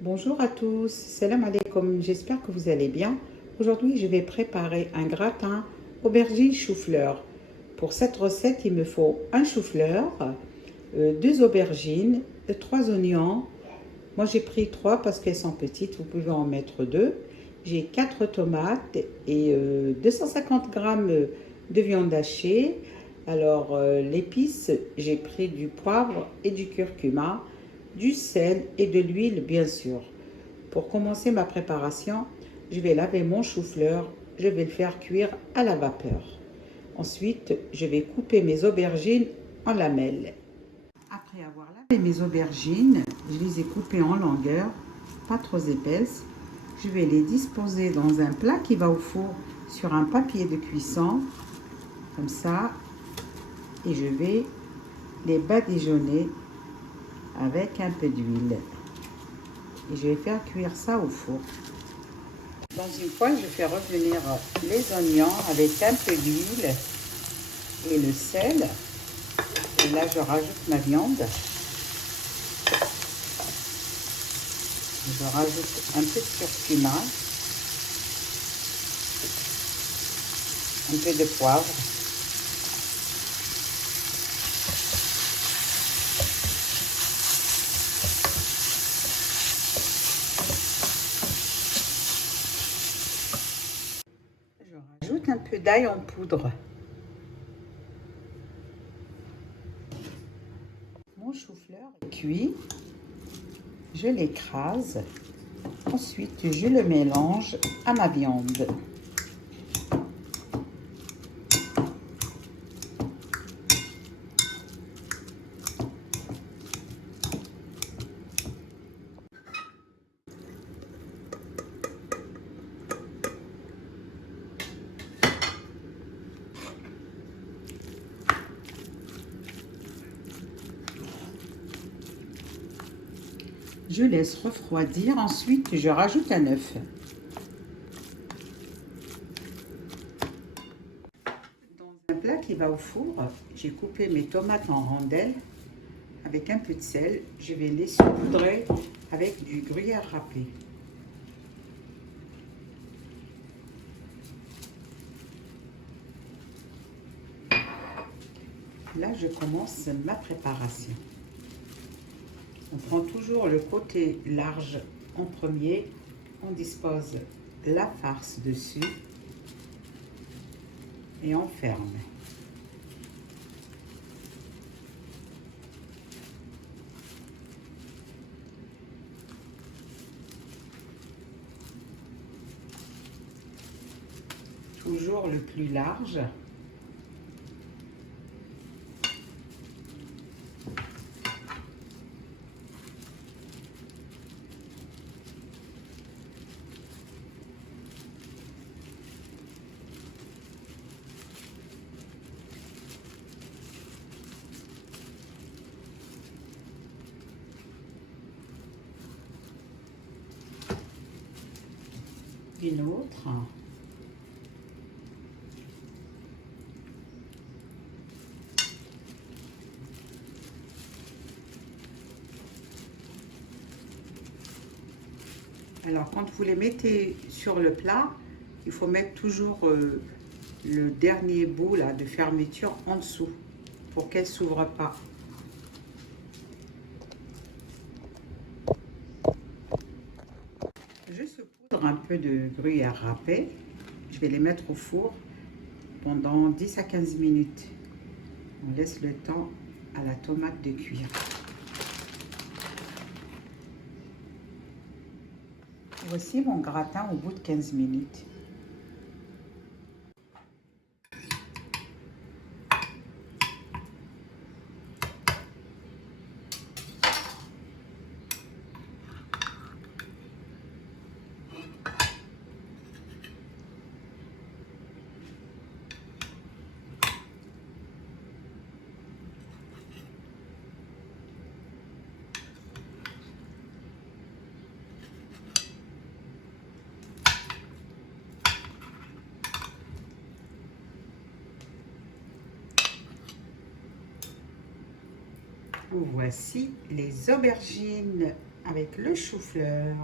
Bonjour à tous, salam alaikum, j'espère que vous allez bien. Aujourd'hui, je vais préparer un gratin aubergine chou-fleur. Pour cette recette, il me faut un chou-fleur, deux aubergines, trois oignons. Moi, j'ai pris trois parce qu'elles sont petites, vous pouvez en mettre deux. J'ai quatre tomates et 250 grammes de viande hachée. Alors, l'épice, j'ai pris du poivre et du curcuma, du sel et de l'huile, bien sûr. Pour commencer ma préparation, je vais laver mon chou-fleur, je vais le faire cuire à la vapeur. Ensuite, je vais couper mes aubergines en lamelles. Après avoir lavé mes aubergines, je les ai coupées en longueur, pas trop épaisses. Je vais les disposer dans un plat qui va au four sur un papier de cuisson, comme ça, et je vais les badigeonner avec un peu d'huile. Et je vais faire cuire ça au four. Dans une poêle, je fais revenir les oignons avec un peu d'huile et le sel. Et là, je rajoute ma viande. Je rajoute un peu de curcuma, un peu de poivre. Je rajoute un peu d'ail en poudre. Mon chou-fleur est cuit. Je l'écrase. Ensuite, je le mélange à ma viande. Je laisse refroidir. Ensuite, je rajoute un œuf. Dans un plat qui va au four, j'ai coupé mes tomates en rondelles avec un peu de sel. Je vais les saupoudrer avec du gruyère râpé. Là, je commence ma préparation. On prend toujours le côté large en premier. On dispose la farce dessus et on ferme. Toujours le plus large. Une autre. Alors, quand vous les mettez sur le plat, il faut mettre toujours le dernier bout là, de fermeture en dessous pour qu'elle ne s'ouvre pas. Je saupoudre un peu de gruyère râpé. Je vais les mettre au four pendant 10 à 15 minutes. On laisse le temps à la tomate de cuire. Voici mon gratin au bout de 15 minutes. Voici les aubergines avec le chou-fleur.